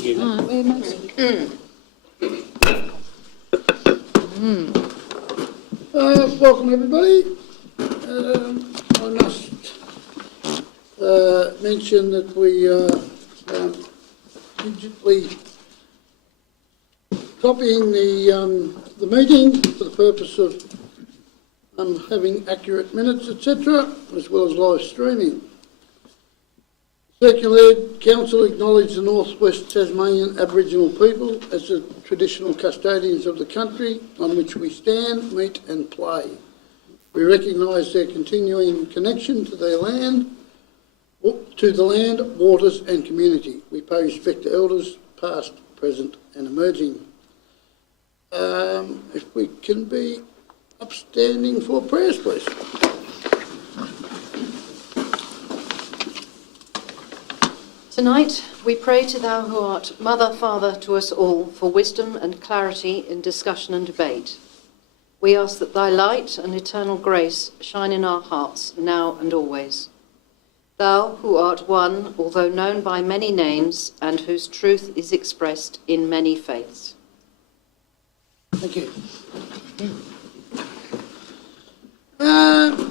Thank you. Welcome everybody. I must mention that we are digitally copying the meeting for the purpose of having accurate minutes, etc., as well as live streaming. Circulated Council acknowledge the North West Tasmanian Aboriginal people as the traditional custodians of the country on which we stand, meet and play. We recognise their continuing connection to their land, waters and community. We pay respect to elders past, present and emerging. If we can be upstanding for prayers, please. Tonight, we pray to Thou who art Mother, Father to us all, for wisdom and clarity in discussion and debate. We ask that Thy light and eternal grace shine in our hearts now and always. Thou who art one, although known by many names, and whose truth is expressed in many faiths. Thank you.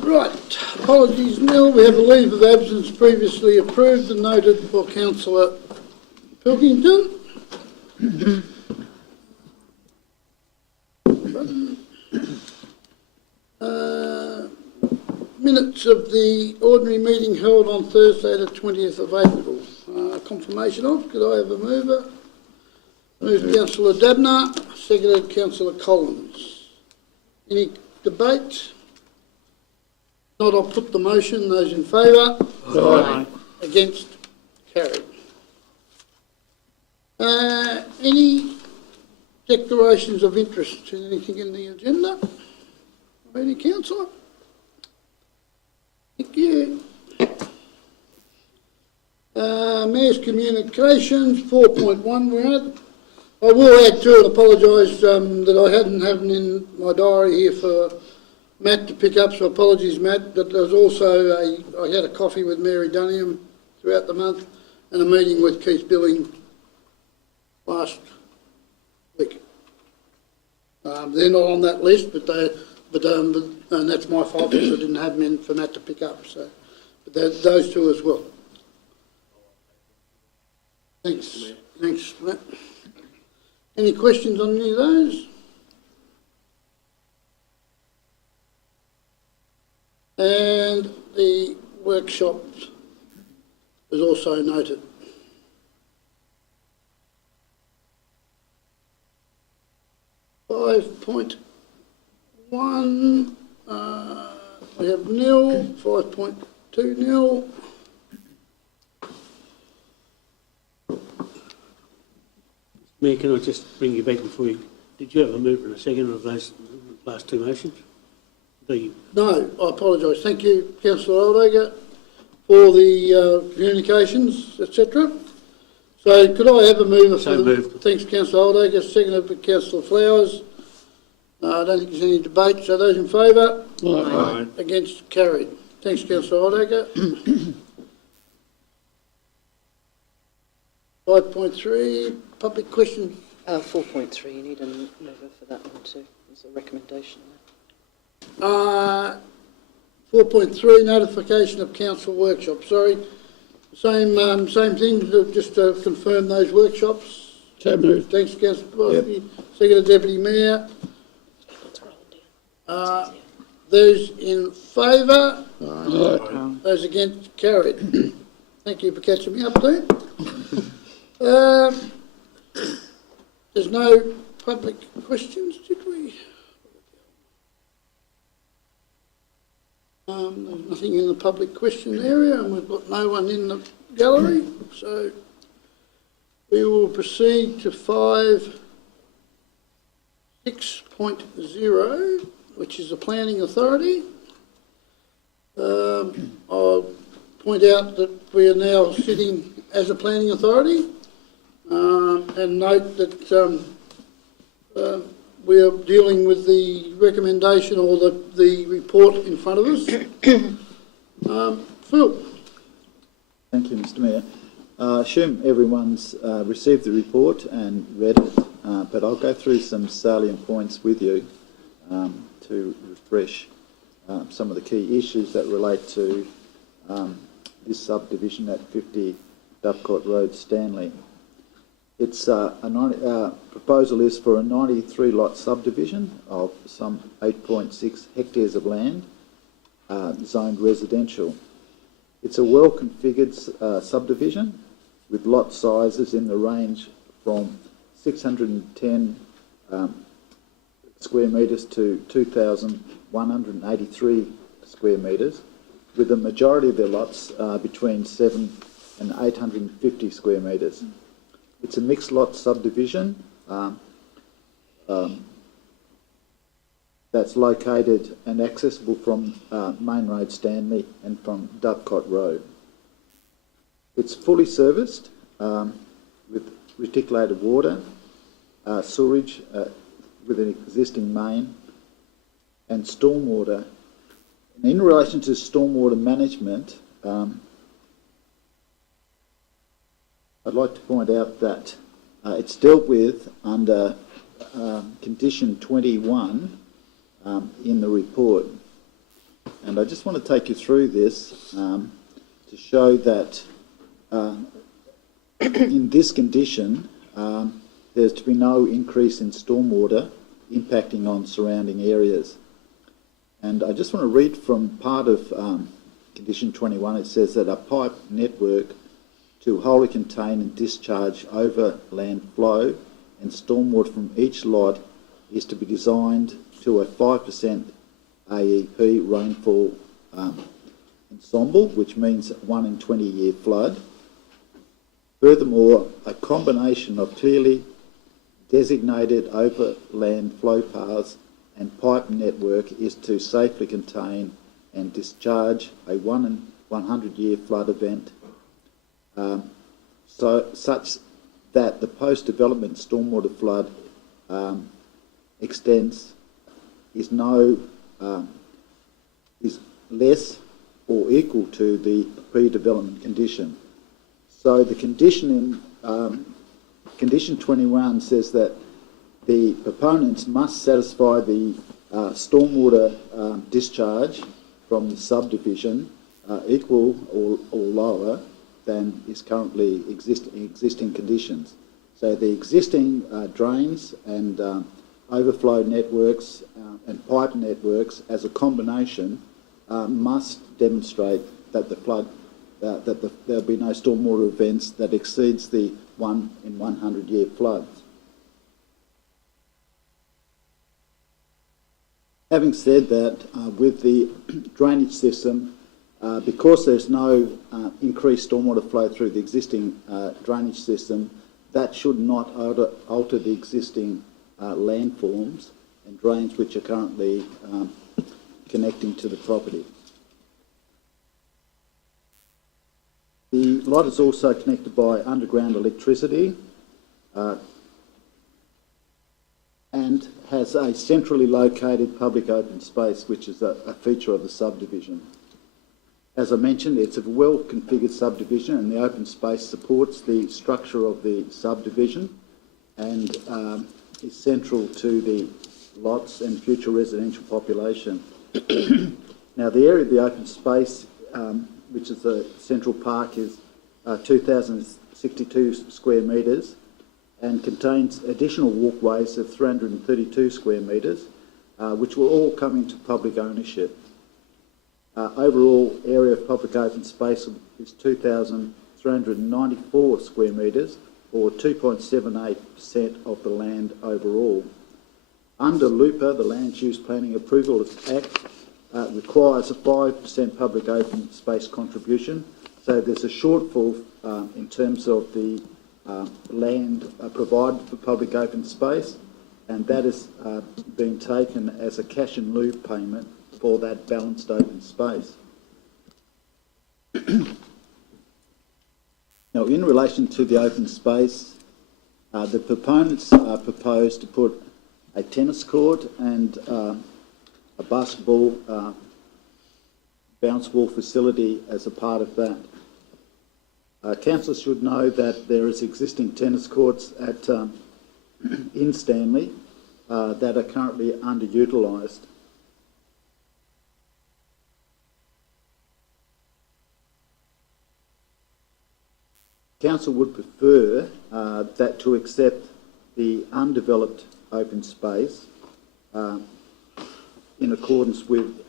Right, apologies nil. We have a leave of absence previously approved and noted for Councillor Pilkington. Minutes of the ordinary meeting held on Thursday the 20th of April. Confirmation of, could I have a mover? Moved Councillor Dabner, seconded Councillor Collins. Any debate? Not, I'll put the motion. Those in favour? Aye. Against? Carried. Any declarations of interest in anything in the agenda? Any councillor? Thank you. Mayor's communications, 4.1 we're at. I will add to it, apologise that I hadn't had it in my diary here for Matt to pick up, so apologies Matt, but there's also I had a coffee with Mary Dunham throughout the month and a meeting with Keith Billing last week. They're not on that list, but and that's my fault because I didn't have them in for Matt to pick up, so, but those two as well. Thanks Matt. Any questions on any of those? And the workshop was also noted. .1, we have nil. 5.2 nil. Mayor, can I just bring you back before you... Did you have a mover and a second of those last two motions? No, I apologise. Thank you, Councillor Oldacre, for the communications, etc. So could I have a mover for the... moved. Thanks, Councillor Oldacre. Seconded by Councillor Flowers. I don't think there's any debate. So those in favour? Aye. Against? Carried. Thanks, Councillor Oldacre. 5.3, public questions. 4.3, you need a mover for that one too. There's a recommendation there. 4.3, notification of council workshop. Sorry, same thing, just to confirm those workshops. So moved. Thanks, Councillor Bosby. Second, Deputy Mayor. Those in favour? Aye. Those against? Carried. Thank you for catching me up there. There's no public questions, did we? There's nothing in the public question area, and we've got no one in the gallery, so we will proceed to 5.6.0, which is the Planning Authority. I'll point out that we are now sitting as a Planning Authority, and note that we are dealing with the recommendation or the report in front of us. Phil. Thank you, Mr Mayor. I assume everyone's received the report and read it, but I'll go through some salient points with you to refresh some of the key issues that relate to this subdivision at 50 Dovecot Road, Stanley. It's proposal is for a 93-lot subdivision of some 8.6 hectares of land, zoned residential. It's a well-configured subdivision with lot sizes in the range from 610 square metres to 2,183 square metres, with the majority of their lots between 7 and 850 square metres. It's a mixed lot subdivision that's located and accessible from Main Road Stanley and from Dovecot Road. It's fully serviced with reticulated water, sewerage with an existing main, and stormwater. And in relation to stormwater management, I'd like to point out that it's dealt with under condition 21 in the report. And I just want to take you through this to show that in this condition, there's to be no increase in stormwater impacting on surrounding areas. And I just want to read from part of condition 21. It says that a pipe network to wholly contain and discharge overland flow and stormwater from each lot is to be designed to a 5% AEP rainfall ensemble, which means 1 in 20 year flood. Furthermore, a combination of clearly designated overland flow paths and pipe network is to safely contain and discharge a 1 in 100 year flood event, such that the post-development stormwater flood extents is less or equal to the pre-development condition. So the condition in condition 21 says that the proponents must satisfy the stormwater discharge from the subdivision equal or lower than is currently existing conditions. So the existing drains and overflow networks and pipe networks as a combination must demonstrate that the flood, there'll be no stormwater events that exceeds the 1 in 100 year flood. Having said that, with the drainage system, because there's no increased stormwater flow through the existing drainage system, that should not alter the existing landforms and drains which are currently connecting to the property. The lot is also connected by underground electricity and has a centrally located public open space, which is a feature of the subdivision. As I mentioned, it's a well-configured subdivision, and the open space supports the structure of the subdivision and is central to the lots and future residential population. Now, the area of the open space, which is the Central Park, is 2,062 square metres and contains additional walkways of 332 square metres, which will all come into public ownership. Overall area of public open space is 2,394 square metres, or 2.78% of the land overall. Under LUPA, the Land Use Planning Approval Act, requires a 5% public open space contribution, so there's a shortfall in terms of the land provided for public open space, and that is being taken as a cash in lieu payment for that balanced open space. Now, in relation to the open space, the proponents propose to put a tennis court and a basketball bounce ball facility as a part of that. Council should know that there is existing tennis courts at in Stanley that are currently underutilised. Council would prefer that to accept the undeveloped open space in accordance with,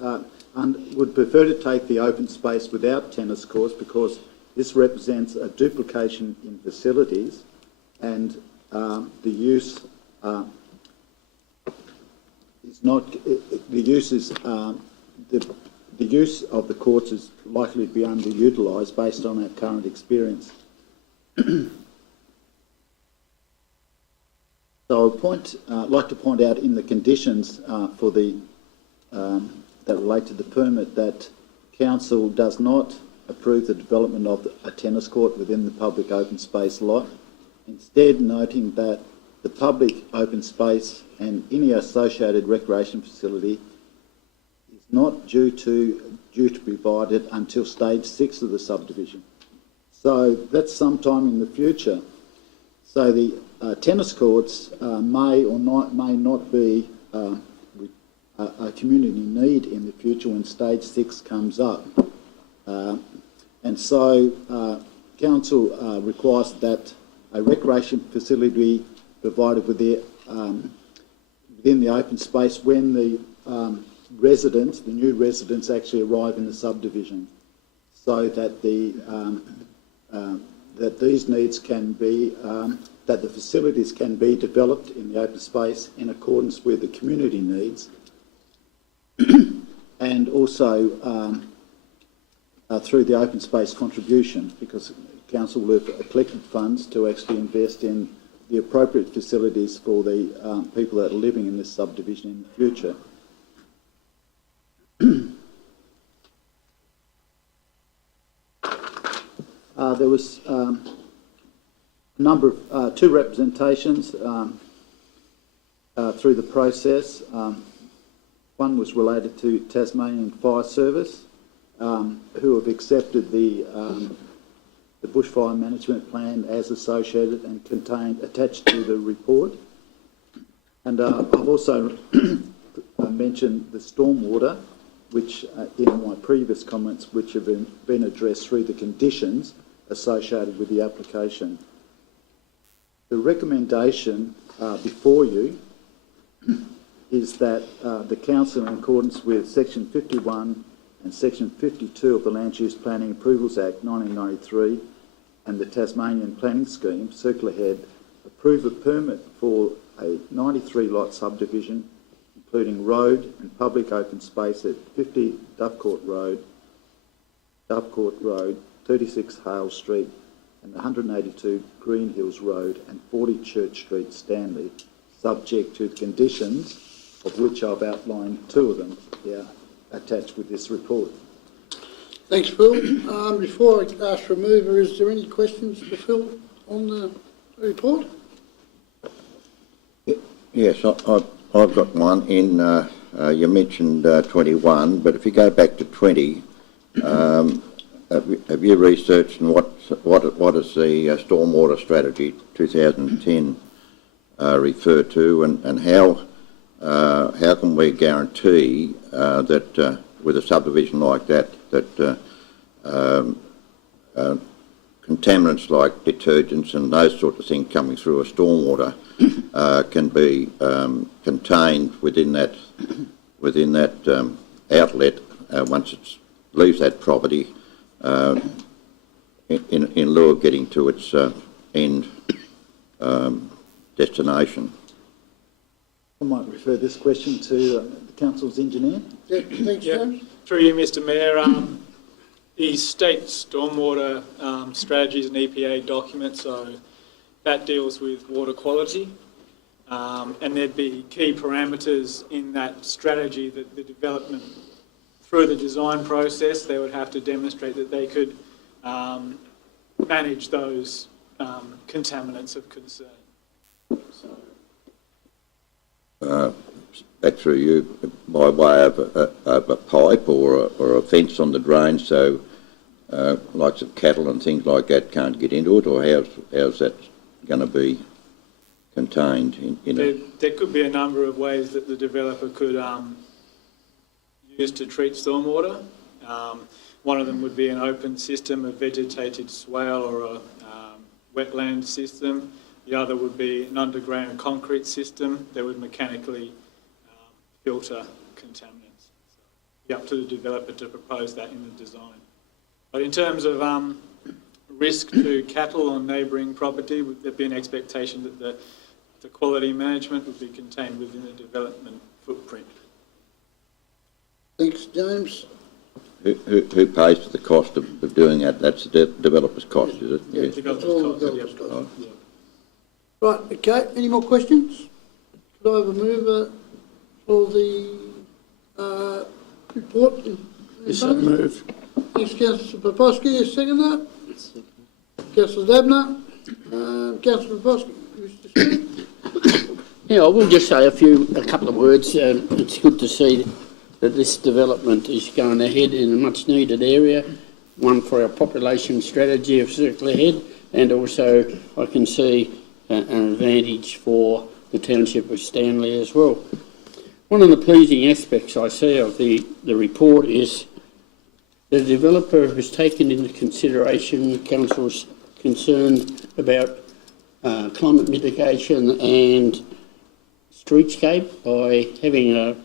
would prefer to take the open space without tennis courts because this represents a duplication in facilities and the use is not, the use is, the use of the courts is likely to be underutilised based on our current experience. So I'd like to point out in the conditions for the that relate to the permit that Council does not approve the development of a tennis court within the public open space lot, instead noting that the public open space and any associated recreation facility is not due to be provided until stage 6 of the subdivision. So that's sometime in the future. So the tennis courts may not be a community need in the future when stage 6 comes up. And so Council requires that a recreation facility be provided within the open space when the residents, the new residents, actually arrive in the subdivision, so that that these needs can be, that the facilities can be developed in the open space in accordance with the community needs, and also through the open space contribution, because Council will have collected funds to actually invest in the appropriate facilities for the people that are living in this subdivision in the future. There was a number of two representations through the process. One was related to Tasmanian Fire Service, who have accepted the bushfire management plan as associated and attached to the report. And I've also mentioned the stormwater, which in my previous comments, which have been addressed through the conditions associated with the application. The recommendation before you is that the Council, in accordance with Section 51 and Section 52 of the Land Use Planning Approvals Act 1993 and the Tasmanian Planning Scheme, Circular Head, approve a permit for a 93-lot subdivision, including road and public open space at 50 Dovecourt Road, 36 Hale Street, and 182 Green Hills Road and 40 Church Street, Stanley, subject to the conditions of which I've outlined two of them here attached with this report. Thanks, Phil. Before I ask for a mover, is there any questions for Phil on the report? Yes, I've got one. In you mentioned 21, but if you go back to 20, have you researched and what is the Stormwater Strategy 2010 refer to, and how can we guarantee that with a subdivision like that contaminants like detergents and those sorts of things coming through a stormwater can be contained within that outlet once it leaves that property in lieu of getting to its end destination? I might refer this question to the Council's engineer. Yeah, thanks, James. Through you, Mr Mayor, the state stormwater strategy is an EPA document, so that deals with water quality, and there'd be key parameters in that strategy that the development, through the design process, they would have to demonstrate that they could manage those contaminants of concern. Back through you, by way of a pipe or a fence on the drain, so likes of cattle and things like that can't get into it, or how's that going to be contained in it? There could be a number of ways that the developer could use to treat stormwater. One of them would be an open system, a vegetated swale or a wetland system. The other would be an underground concrete system that would mechanically filter contaminants. So it'd be up to the developer to propose that in the design. But in terms of risk to cattle on neighbouring property, would there be an expectation that the quality management would be contained within the development footprint? Thanks, James. Who pays for the cost of doing that? That's the developer's cost, is it? Yeah, Yes. developer's All cost, developers' yeah. cost. Yeah. Right, okay, any more questions? Could I have a mover for the report? Yes, I move. Thanks, Councillor Popovsky, a seconder. Councillor Dabner. Councillor Popovsky, you wish to speak? Yeah, I will just say a couple of words. It's good to see that this development is going ahead in a much needed area, one for our population strategy of Circle Ahead, and also I can see an advantage for the township of Stanley as well. One of the pleasing aspects I see of the report is the developer has taken into consideration the council's concern about climate mitigation and streetscape by having a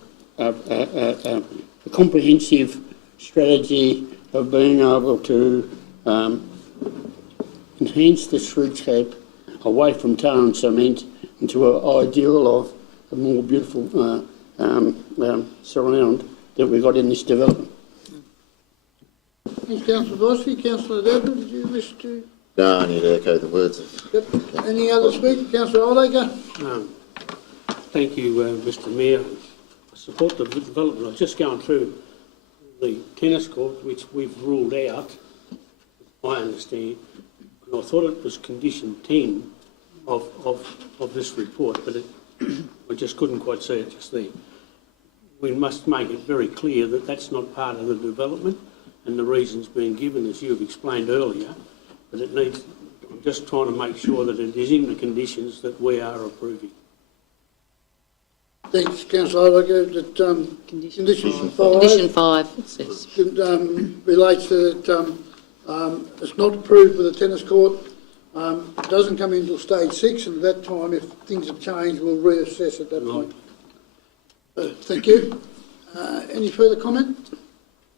comprehensive strategy of being able to enhance the streetscape away from tar and cement into an ideal of a more beautiful surround that we've got in this development. Thanks, Councillor Popovsky. Councillor Dabner, did you wish to? No, I need to echo the words of... Yep. Any other speaker? Councillor Oldacre? Thank you, Mr Mayor. I support the development. I've just gone through the tennis court, which we've ruled out, I understand, and I thought it was condition 10 of this report, but I just couldn't quite see it just there. We must make it very clear that that's not part of the development, and the reasons being given, as you've explained earlier, but it needs, I'm just trying to make sure that it is in the conditions that we are approving. Thanks, Councillor Oldacre. That condition 5. Condition 5, it says. Relates to that it's not approved with the tennis court. It doesn't come into stage 6, and at that time, if things have changed, we'll reassess at that point. Thank you. Any further comment?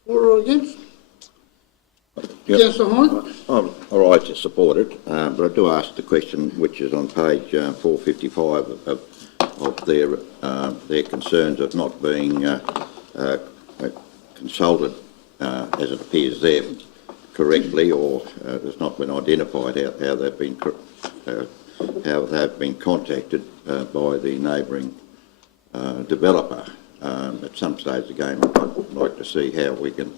For or against? Yep. Councillor Hine? I'm all right to support it, but I do ask the question, which is on page 455 of their concerns of not being consulted, as it appears there, correctly, or has not been identified how they've been contacted by the neighbouring developer. At some stage again, I'd like to see how we can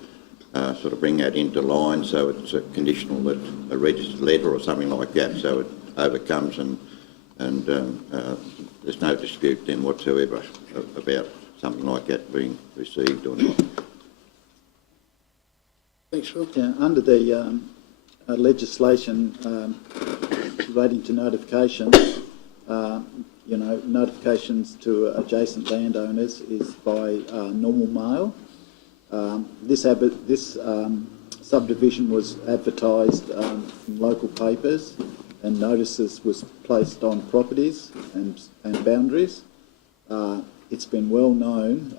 sort of bring that into line so it's a conditional, that a registered letter or something like that, so it overcomes and there's no dispute then whatsoever about something like that being received or not. Thanks, Phil. Yeah, under the legislation relating to notifications, notifications to adjacent landowners is by normal mail. This subdivision was advertised in local papers, and notices was placed on properties and boundaries. It's been well known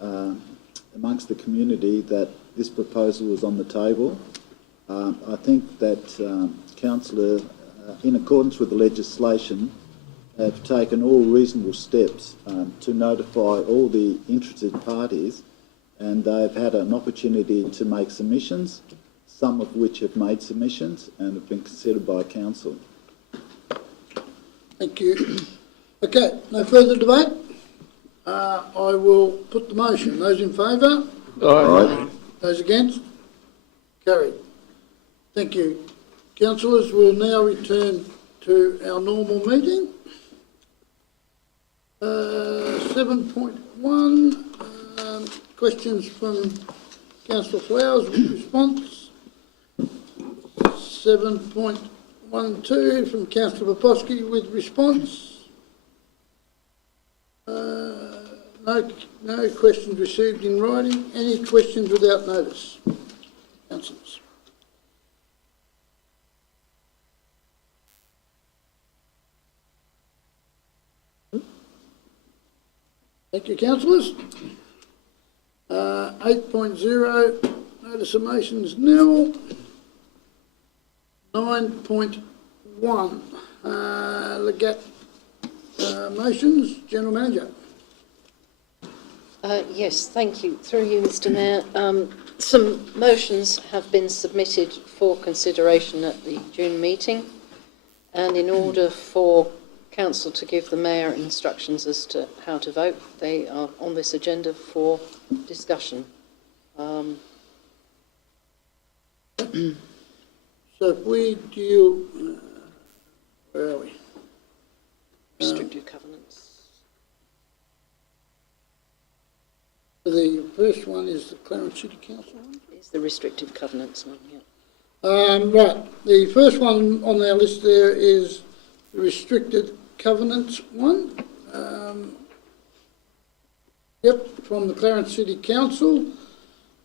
amongst the community that this proposal was on the table. I think that Councillor, in accordance with the legislation, have taken all reasonable steps to notify all the interested parties, and they've had an opportunity to make submissions, some of which have made submissions and have been considered by Council. Thank you. Okay, no further debate. I will put the motion. Those in favour? Aye. Those against? Carried. Thank you. Councillors, we'll now return to our normal meeting. 7.1, questions from Councillor Flowers with response. 7.12 from Councillor Popovsky with response. No questions received in writing. Any questions without notice? Councillors. Thank you, councillors. 8.0, notice of motions nil. 9.1, Legat motions, General Manager. Yes, thank you. Through you, Mr Mayor. Some motions have been submitted for consideration at the June meeting, and in order for Council to give the Mayor instructions as to how to vote, they are on this agenda for discussion. So if we deal, where are we? Restrictive covenants. The first one is the Clarence City Council one? Is the restrictive covenants one, yeah. Right, the first one on our list there is the restricted covenants one. From the Clarence City Council.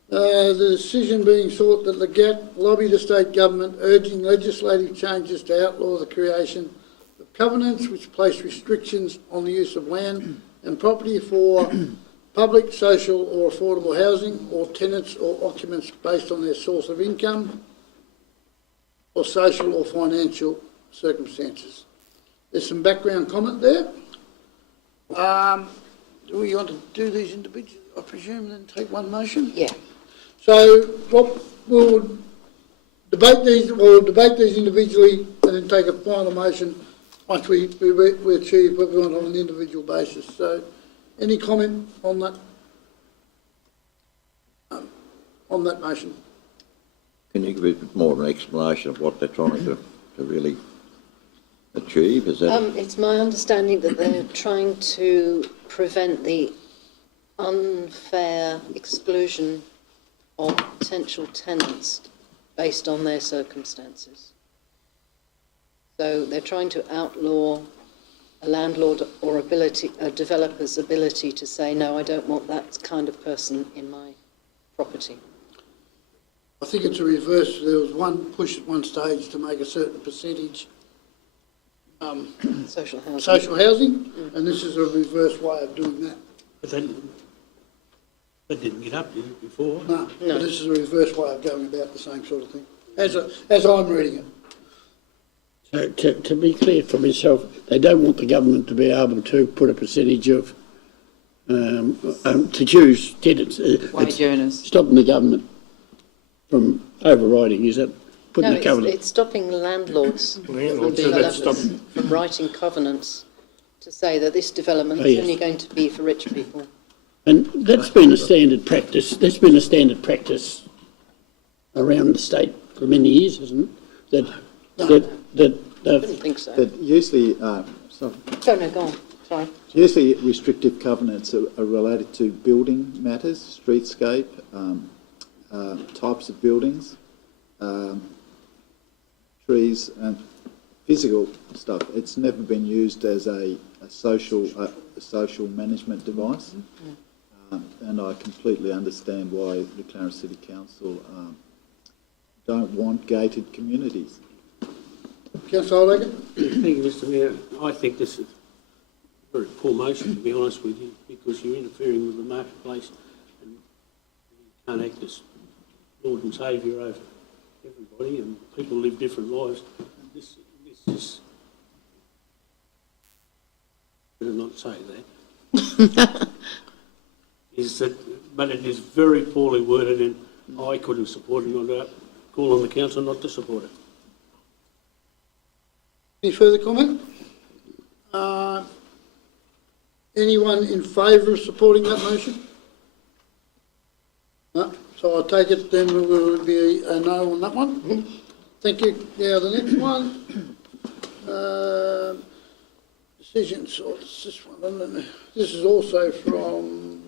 The decision being sought that Legat lobby the state government urging legislative changes to outlaw the creation of covenants which place restrictions on the use of land and property for public, social or affordable housing or tenants or occupants based on their source of income or social or financial circumstances. There's some background comment there. Do we want to do these individually, I presume, then take one motion? Yeah. So what we'll debate these individually and then take a final motion once we achieve what we want on an individual basis. So any comment on that motion? Can you give a bit more of an explanation of what they're trying to really achieve? Is that It's my understanding that they're trying to prevent the unfair exclusion of potential tenants based on their circumstances. So they're trying to outlaw a landlord or a developer's ability to say, no, I don't want that kind of person in my property. I think it's a reverse. There was one push at one stage to make a certain percentage Social housing. social housing, and this is a reverse way of doing that. But that didn't get up before. No, No. but this is a reverse way of going about the same sort of thing, as I'm reading it. So to be clear for myself, they don't want the government to be able to put a percentage of, to choose tenants. Wage earners. Stopping the government from overriding, is that putting No, the covenant? it's stopping landlords and Landlords, so that's developers from writing covenants to say that this development Oh, is yes. only going to be for rich people. And that's been a standard practice. That's been a standard practice around the state for many years, hasn't it? I didn't think so. That usually, No, go on. Sorry. usually restrictive covenants are related to building matters, streetscape, types of buildings, trees and physical stuff. It's never been used as a social management device. And I completely understand why the Clarence City Council don't want gated communities. Councillor O'Leary? Thank you, Mr Mayor. I think this is a very poor motion, to be honest with you, because you're interfering with the marketplace and you can't act as Lord and Saviour over everybody, and people live different lives. This is... better not say that. But it is very poorly worded, and I couldn't support it. I'd call on the council not to support it. Any further comment? Anyone in favour of supporting that motion? No? So I'll take it then it will be a no on that one. Thank you. Now the next one. Decisions. Oh, it's this one. I don't know. This is also from...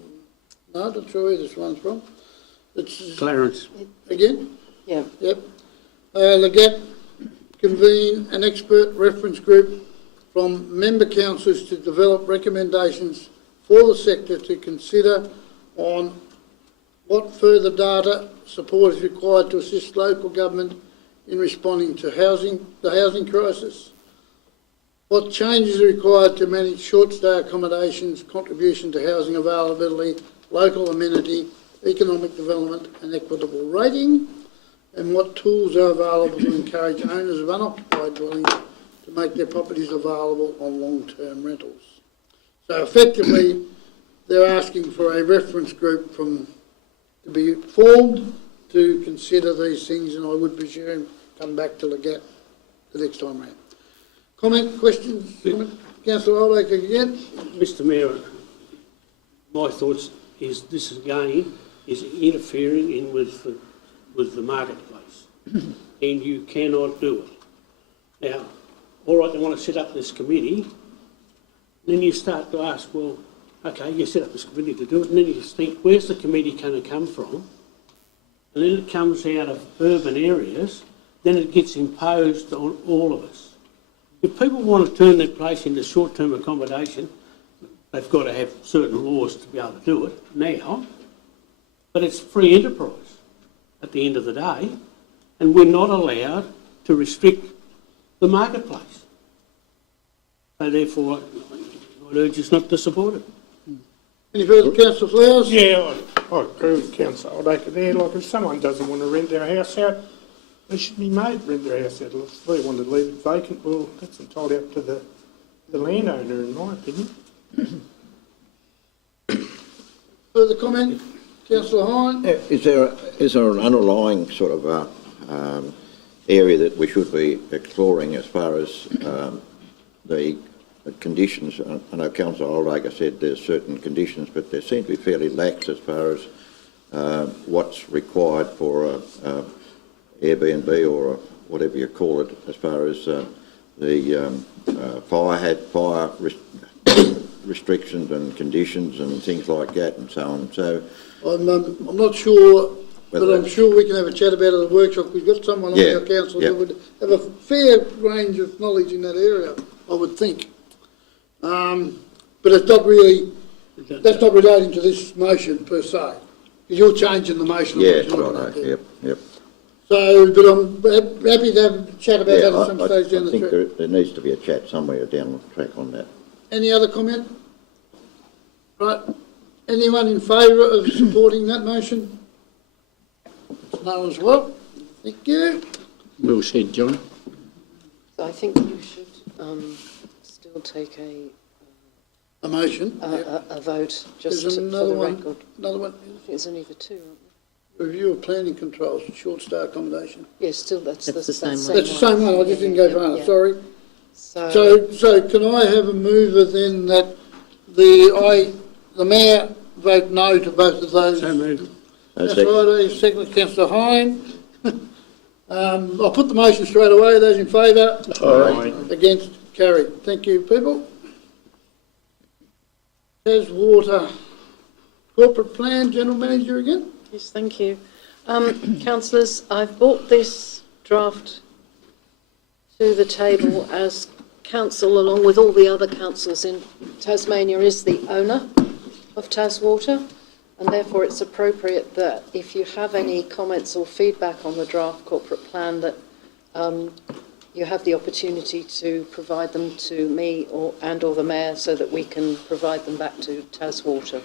No, not sure where this one's from. It's Clarence. again? Yeah. Yep. Legat convene an expert reference group from member councils to develop recommendations for the sector to consider on what further data support is required to assist local government in responding to the housing crisis, what changes are required to manage short stay accommodations, contribution to housing availability, local amenity, economic development and equitable rating, and what tools are available to encourage owners of unoccupied dwellings to make their properties available on long-term rentals. So effectively, they're asking for a reference group to be formed to consider these things, and I would presume come back to Legat the next time round. Comment, questions? Councillor Olake again. Mr Mayor, my thoughts is this again is interfering in with the marketplace, and you cannot do it. Now, all right, they want to set up this committee, then you start to ask, well, okay, you set up this committee to do it, and then you think, where's the committee going to come from? And then it comes out of urban areas, then it gets imposed on all of us. If people want to turn their place into short-term accommodation, they've got to have certain laws to be able to do it now, but it's free enterprise at the end of the day, and we're not allowed to restrict the marketplace. So therefore, I'd urge us not to support it. Any further, Councillor Flowers? Yeah, I agree with Councillor Oldacre there. Like, if someone doesn't want to rent their house out, they should be made rent their house out. If they want to leave it vacant, well, that's entirely up to the landowner, in my opinion. Further comment? Councillor Hine? Is there an underlying sort of area that we should be exploring as far as the conditions? I know Councillor Oldacre said there's certain conditions, but they seem to be fairly lax as far as what's required for Airbnb or whatever you call it, as far as the fire restrictions and conditions and things like that and so on. So I'm not sure, but I'm sure we can have a chat about it at the workshop. We've got someone on our council that would have a fair range of knowledge in that area, I would think. But it's not really, that's not relating to this motion per se. You're changing the motion. yeah, right. Yep. So, but I'm happy to have a chat about that at some stage down the track. I track. think there needs to be a chat somewhere down the track on that. Any other comment? Right. Anyone in favour of supporting that motion? No as well. Thank you. Well said, John. So I think you should still take A motion. a vote just There's for another the one. record. Another one. I think there's only the two, aren't there? Review of planning controls, short stay accommodation. Yes, still that's the same one. That's the same one. I just didn't go far. Yeah. Sorry. So So can I have a mover then that the mayor vote no to both of those? So moved. That's right. Second, Councillor Hine. I'll put the motion straight away. Those in favour? Aye. Against? Carried. Thank you, people. There's water. Corporate plan, General Manager again. yes, thank you. Councillors, I've brought this draft to the table as council, along with all the other councils in Tasmania, is the owner of Taswater, and therefore it's appropriate that if you have any comments or feedback on the draft corporate plan, that you have the opportunity to provide them to me or the mayor, so that we can provide them back to Taswater.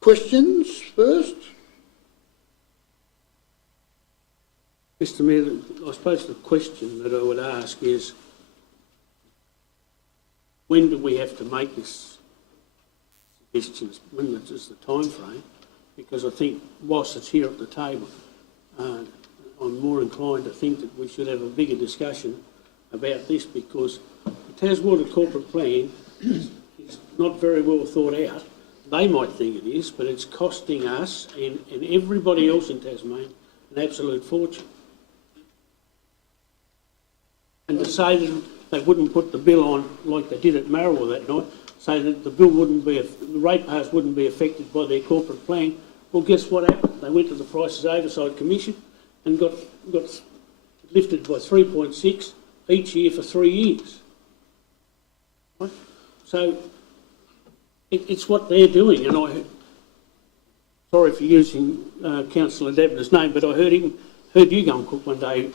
Questions first? Mr Mayor, I suppose the question that I would ask is, when do we have to make this suggestions? When is the time frame? Because I think whilst it's here at the table, I'm more inclined to think that we should have a bigger discussion about this, because the Taswater corporate plan is not very well thought out. They might think it is, but it's costing us and everybody else in Tasmania an absolute fortune. And to say that they wouldn't put the bill on like they did at Marriwa that night, say that the bill wouldn't be, the ratepayers wouldn't be affected by their corporate plan, Well, guess what happened? They went to the Prices Oversight Commission and got lifted by 3.6 each year for 3 years. Right? So it's what they're doing, and sorry for using Councillor Debenhams' name, but I heard you go and cook one day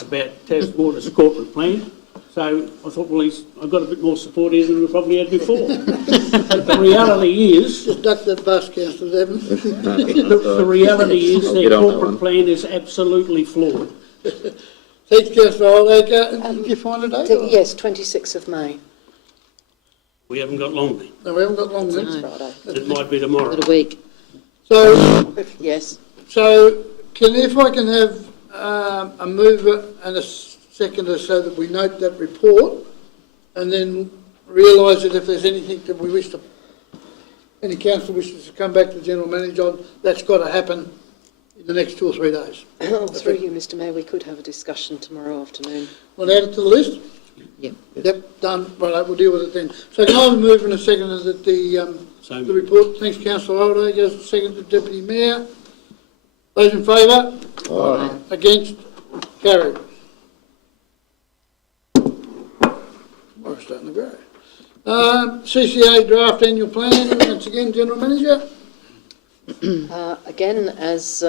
about Tasmania's corporate plan. So I thought, well, I've got a bit more support here than we probably had before. But the reality is, Just duck that bus, Councillor Evans. the reality is their corporate plan is absolutely flawed. Thanks, Councillor Oldacre. Did you find a date? Yes, 26th of May. We haven't got long then. No, we haven't got long then. Next Friday. It might be tomorrow. Got a week. So, Yes. if I can have a mover and a seconder so that we note that report, and then realise that if there's anything that we wish to, any council wishes to come back to the General Manager on, that's got to happen in the next 2 or 3 days. Through you, Mr Mayor, we could have a discussion tomorrow afternoon. Want to add it to the list? Yep. Yep, done. Right, we'll deal with it then. So can I have a mover and a seconder that the report, thanks Councillor Oldacre, seconded Deputy Mayor. Those in favour? Aye. Against? Carried. Tomorrow's starting to grow. CCA draft annual plan, once again, General Manager. Again, as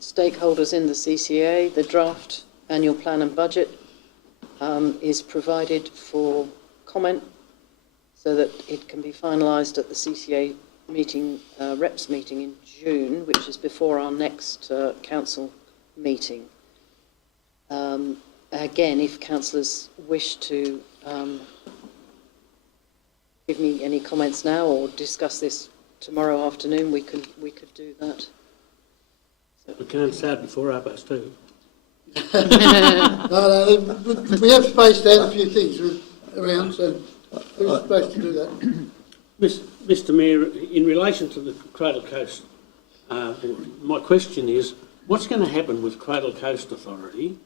stakeholders in the CCA, the draft annual plan and budget is provided for comment so that it can be finalised at the CCA meeting, reps meeting in June, which is before our next council meeting. Again, if councillors wish to give me any comments now or discuss this tomorrow afternoon, we could do that. We can't start before 2:30. No, we have space to add a few things around, so we're supposed to do that. Mr Mayor, in relation to the Cradle Coast Board, my question is, what's going to happen with Cradle Coast Authority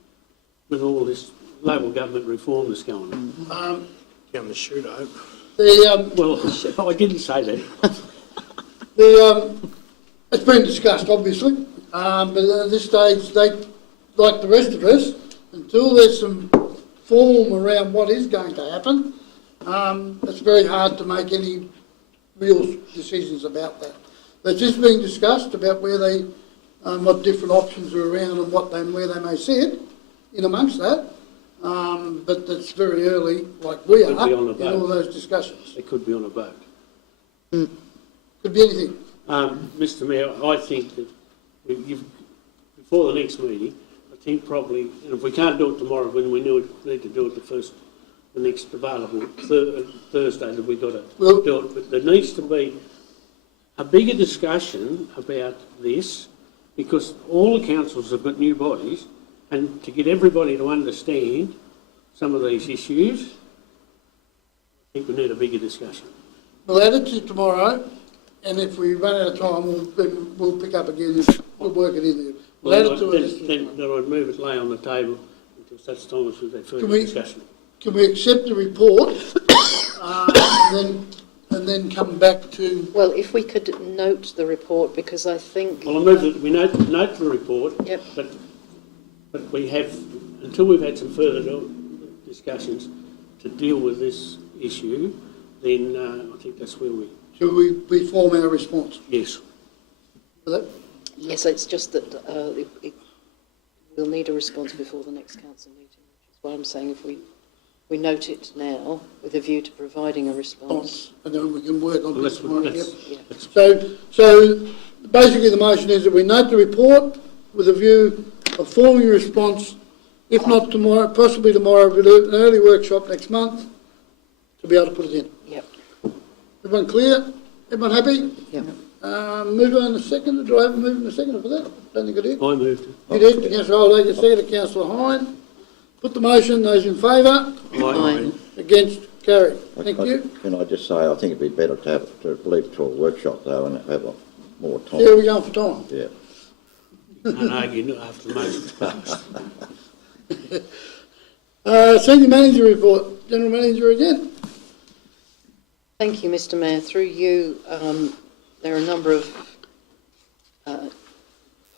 with all this local government reform that's going on? Down the chute, I hope. Well, I didn't say that. It's been discussed, obviously, but at this stage, they, like the rest of us, until there's some form around what is going to happen, it's very hard to make any real decisions about that. But it's just being discussed about where they, what different options are around and where they may sit in amongst that. But it's very early, like we are, in all those discussions. It could be on a vote. Could be anything. Mr Mayor, I think that before the next meeting, I think probably, and if we can't do it tomorrow, then we need to do it the next available Thursday that we've got to do it. But there needs to be a bigger discussion about this, because all the councils have got new bodies, and to get everybody to understand some of these issues, I think we need a bigger discussion. We'll add it to tomorrow, and if we run out of time, we'll pick up again and we'll work it in there. We'll add it to it. Then I'd move it lay on the table until such time as we've had further discussion. Can we accept the report and then come back to... Well, if we could note the report, because I think... Well, I move that we note the report, Yep. but we have, until we've had some further discussions to deal with this issue, then I think that's where we... Should we form our response Yes. for that? Yes, it's just that we'll need a response before the next council meeting, which is why I'm saying if we note it now with a view to providing a response. And then we can work on this tomorrow. Yep. Yeah. So basically the motion is that we note the report with a view of forming a response, if not tomorrow, possibly tomorrow, but an early workshop next month to be able to put it in. Yep. Everyone clear? Everyone happy? Yep. Mover and a seconder. Do I have a mover and a seconder for that? Don't think I did. I moved it. You did. Councillor Oldacre, seconded. Councillor Hine. Put the motion. Those in favour? Aye. Against? Carried. Thank you. Can I just say, I think it'd be better to leave it to a workshop though and have more time. Yeah, we're going for time. Yeah. And argue after the motion's passed. Senior Manager report. General Manager again. Thank you, Mr Mayor. Through you, there are a number of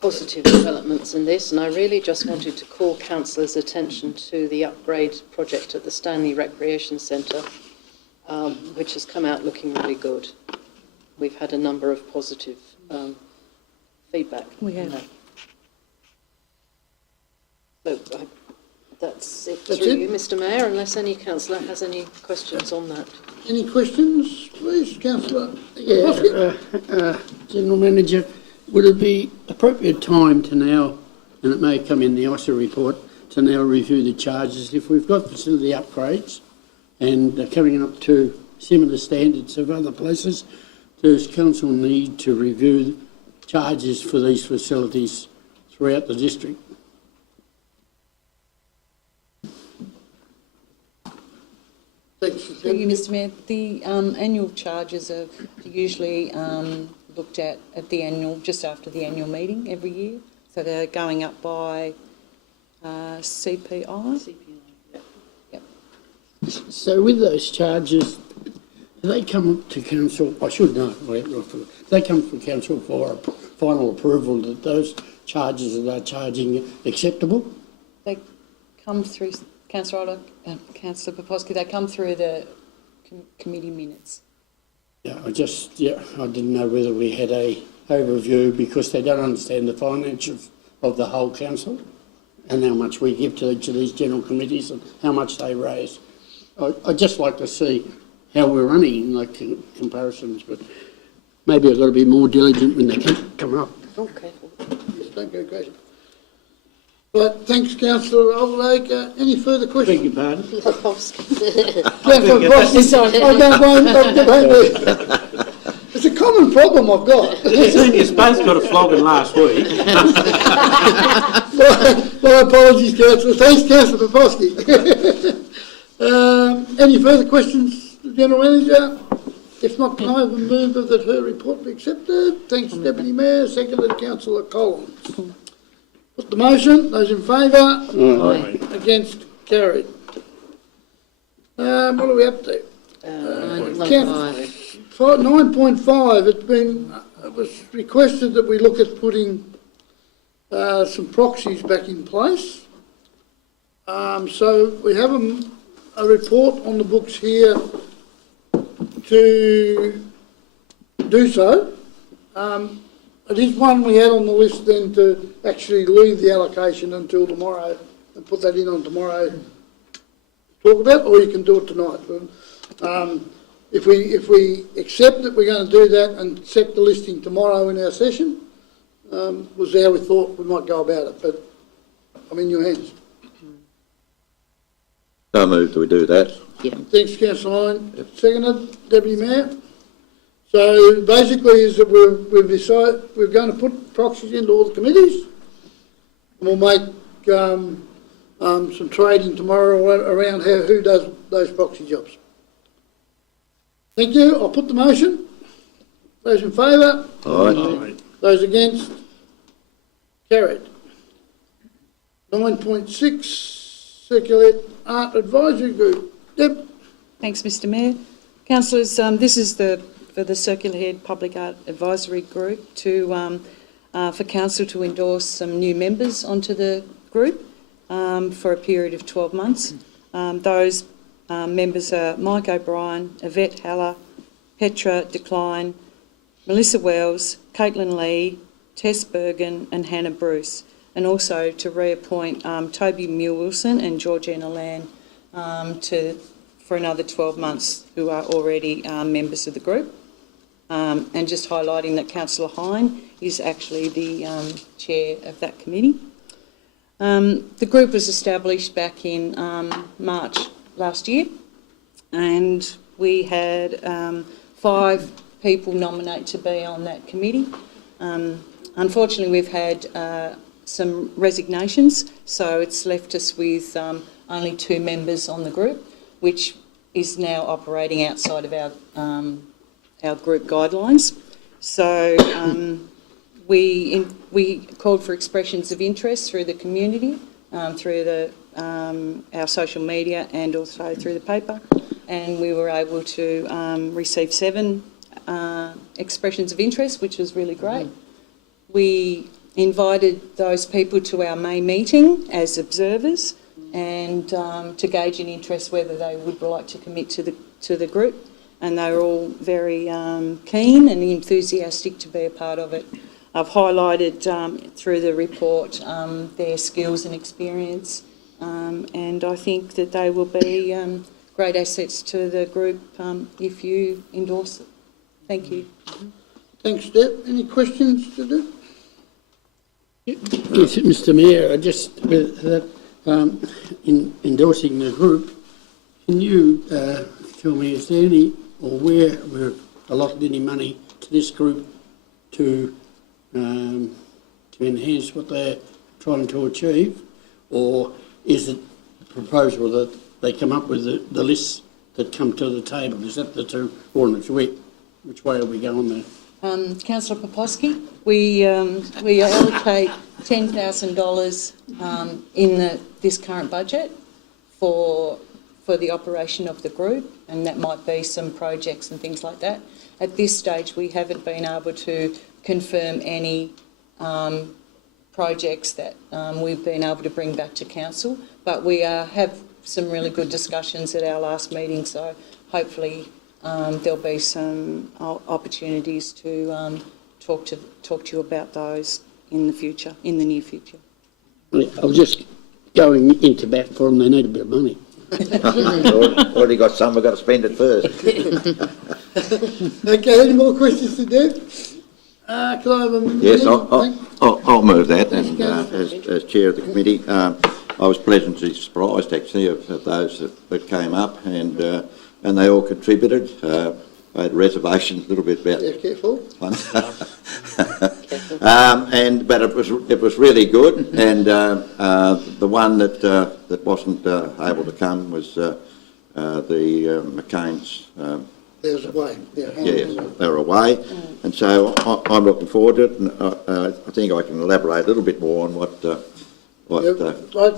positive developments in this, and I really just wanted to call councillors' attention to the upgrade project at the Stanley Recreation Centre, which has come out looking really good. We've had a number of positive feedback. We on have. that. So that's it That's through it? you, Mr Mayor, unless any councillor has any questions on that. Any questions, please, councillor? Yeah, General Manager, would it be appropriate time to now, and it may come in the ISA report, to now review the charges if we've got facility upgrades and they're coming up to similar standards of other places? Does council need to review charges for these facilities throughout the district? Thanks. Thank you, Mr Mayor. The annual charges are usually looked at the annual, just after the annual meeting every year. So they're going up by CPI. Yep. So with those charges, do they come to council? I should know. Do they come from council for final approval that those charges that they're charging are acceptable? They come through, Councillor Poposky, they come through the committee minutes. Yeah, I didn't know whether we had a overview because they don't understand the financials of the whole council and how much we give to each of these general committees and how much they raise. I'd just like to see how we're running, like comparisons, but maybe I've got to be more diligent when they come up. Oh, careful. Yes, don't go crazy. Right, thanks, councillor Oldlake. Any further Beg questions? your pardon? Councillor Cross, I don't blame Dr. Bailey. It's a common problem I've got. You both got a flogging last week. My apologies, councillor. Thanks, councillor Poposky. Any further questions, the General Manager? If not, can I have a move that her report be accepted? Thanks, Deputy Mayor. Seconded, councillor Collins. Put the motion. Those in favour? Aye. Against? Carried. What are we up to? 9.5. It was requested that we look at putting some proxies back in place. So we have a report on the books here to do so. It is one we had on the list then to actually leave the allocation until tomorrow and put that in on tomorrow to talk about, or you can do it tonight. If we accept that we're going to do that and set the listing tomorrow in our session, was how we thought we might go about it, but I'm in your hands. So moved, do we do that? Thanks, Councillor Lyon. Yep. Seconded, Deputy Mayor. So basically is that we've decided we're going to put proxies into all the committees and we'll make some trading tomorrow around who does those proxy jobs. Thank you. I'll put the motion. Those in favour? Aye. Those against? Carried. 9.6, Circulate Art Advisory Group. Deb? Thanks, Mr Mayor. Councillors, this is for the Circular Head Public Art Advisory Group for Council to endorse some new members onto the group for a period of 12 months. Those members are Mike O'Brien, Yvette Haller, Petra Decline, Melissa Wells, Caitlin Lee, Tess Bergen and Hannah Bruce, and also to reappoint Toby Muir-Wilson and Georgina Land for another 12 months, who are already members of the group. And just highlighting that Councillor Hine is actually the chair of that committee. The group was established back in March last year, and we had 5 people nominate to be on that committee. Unfortunately, we've had some resignations, so it's left us with only 2 members on the group, which is now operating outside of our group guidelines. So we called for expressions of interest through the community, through our social media and also through the paper, and we were able to receive 7 expressions of interest, which was really great. we invited those people to our May meeting as observers and to gauge an interest whether they would like to commit to the group. And they were all very keen and enthusiastic to be a part of it. I've highlighted through the report their skills and experience, and I think that they will be great assets to the group if you endorse it. Thank you. Thanks, Deb. Any questions to do? Yes, Mr Mayor, just with that, in endorsing the group, can you tell me, is there any, or where we've allotted any money to this group to enhance what they're trying to achieve, or is it a proposal that they come up with the lists that come to the table? Is that the two ordinance? Which way are we going there? Councillor Poposky, we allocate $10,000 in this current budget for the operation of the group, and that might be some projects and things like that. At this stage, we haven't been able to confirm any projects that we've been able to bring back to council, but we have some really good discussions at our last meeting, so hopefully there'll be some opportunities to talk to you about those in the near future. I was just going into bat for them. They need a bit of money. Already got some, we've got to spend it first. Okay, any more questions to Deb? Can I have a Yes, I'll move that. And as chair of the committee, I was pleasantly surprised actually of those that came up, and they all contributed. I had reservations a little bit about. Yeah, careful. But it was really good, and the one that wasn't able to come was the McCain's. There's a way. Yes, they were away, and so I'm looking forward to it, and I think I can elaborate a little bit more on what. Right,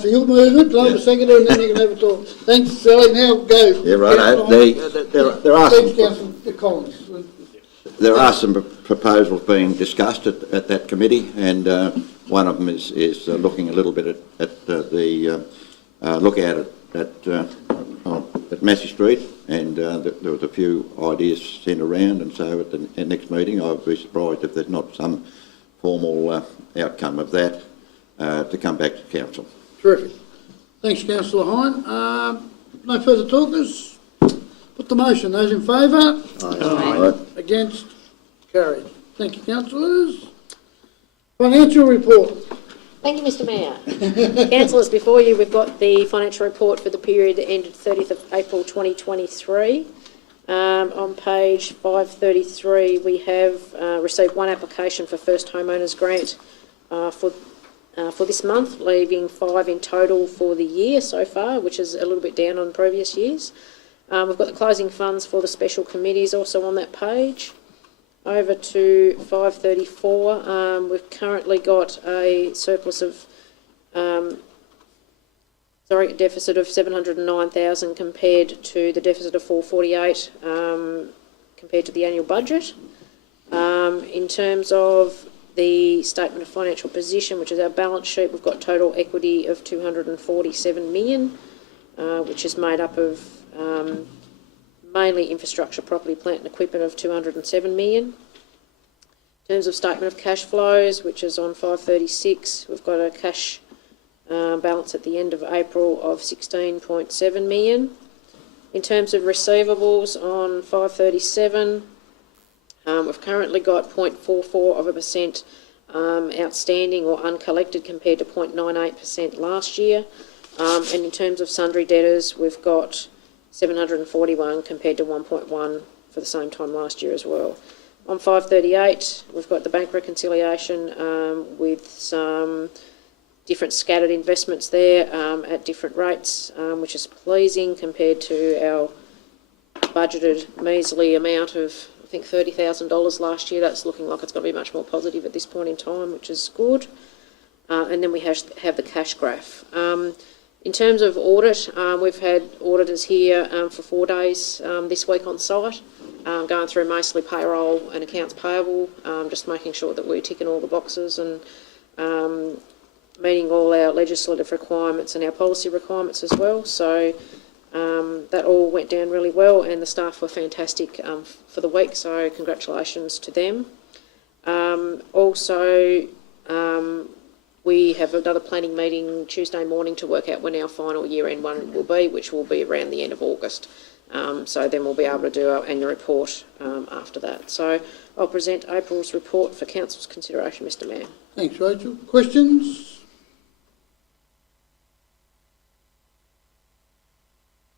so you'll move it, I'll second it, and then you can have a talk. Thanks, Sally. Now go. Yeah, right. There are Thanks, some. Councillor Collins. There are some proposals being discussed at that committee, and one of them is looking a little bit at the lookout at Massey Street, and there was a few ideas sent around, and so at the next meeting I would be surprised if there's not some formal outcome of that to come back to council. Terrific. Thanks, Councillor Hine. No further talkers? Put the motion. Those in favour? Aye. Against? Carried. Thank you, councillors. Financial report. Thank you, Mr Mayor. Councillors, before you we've got the financial report for the period that ended 30th of April 2023. On page 533 we have received one application for first homeowners grant for this month, leaving 5 in total for the year so far, which is a little bit down on previous years. We've got the closing funds for the special committees also on that page. Over to 534, we've currently got a surplus of, a deficit of 709,000 compared to the deficit of 448 compared to the annual budget. In terms of the statement of financial position, which is our balance sheet, we've got total equity of 247 million, which is made up of mainly infrastructure, property, plant and equipment of 207 million. In terms of statement of cash flows, which is on 536, we've got a cash balance at the end of April of 16.7 million. In terms of receivables on 537, we've currently got 0.44% outstanding or uncollected compared to 0.98% last year. And in terms of sundry debtors, we've got 741 compared to 1.1 for the same time last year as well. On 538, we've got the bank reconciliation with some different scattered investments there at different rates, which is pleasing compared to our budgeted measly amount of, I think, $30,000 last year. That's looking like it's going to be much more positive at this point in time, which is good. And then we have the cash graph. In terms of audit, we've had auditors here for 4 days this week on site. going through mostly payroll and accounts payable, just making sure that we're ticking all the boxes and meeting all our legislative requirements and our policy requirements as well. So that all went down really well, and the staff were fantastic for the week, so congratulations to them. We have another planning meeting Tuesday morning to work out when our final year-end one will be, which will be around the end of August. So then we'll be able to do our annual report after that. So I'll present April's report for Council's consideration, Mr Mayor. Thanks, Rachel. Questions?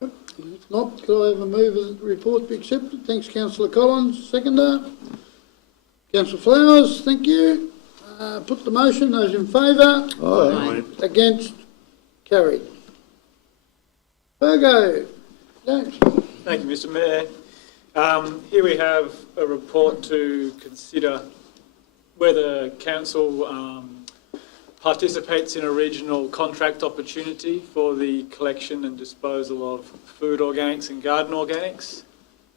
If not, could I have a move that the report be accepted? Thanks, Councillor Collins. Seconder. Councillor Flowers, thank you. Put the motion. Those in favour? Aye. Against? Carried. Virgo. James. Thank you, Mr Mayor. Here we have a report to consider whether council participates in a regional contract opportunity for the collection and disposal of food organics and garden organics